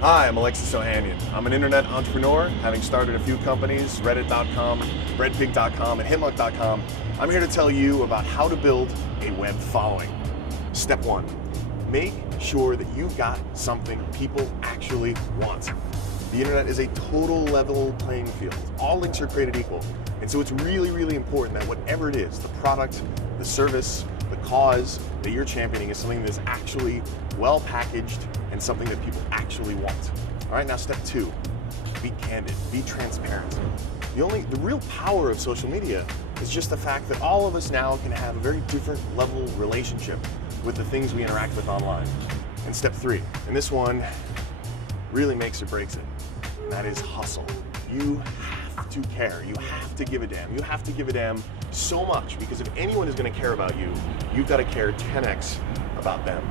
Hi, I'm Alexis Ohanian. I'm an internet entrepreneur, having started a few companies, Reddit.com, Breadpig.com, and Hitmonk.com. I'm here to tell you about how to build a web following. Step one, make sure that you've got something people actually want. The internet is a total level playing field. All links are created equal. And so it's really, really important that whatever it is, the product, the service, the cause that you're championing is something that's actually well packaged and something that people actually want. All right, now step two, be candid, be transparent. The real power of social media is just the fact that all of us now can have a very different level relationship with the things we interact with online. And step three, and this one really makes or breaks it, and that is hustle. You have to care, you have to give a damn. You have to give a damn so much, because if anyone is gonna care about you, you've gotta care 10x about them.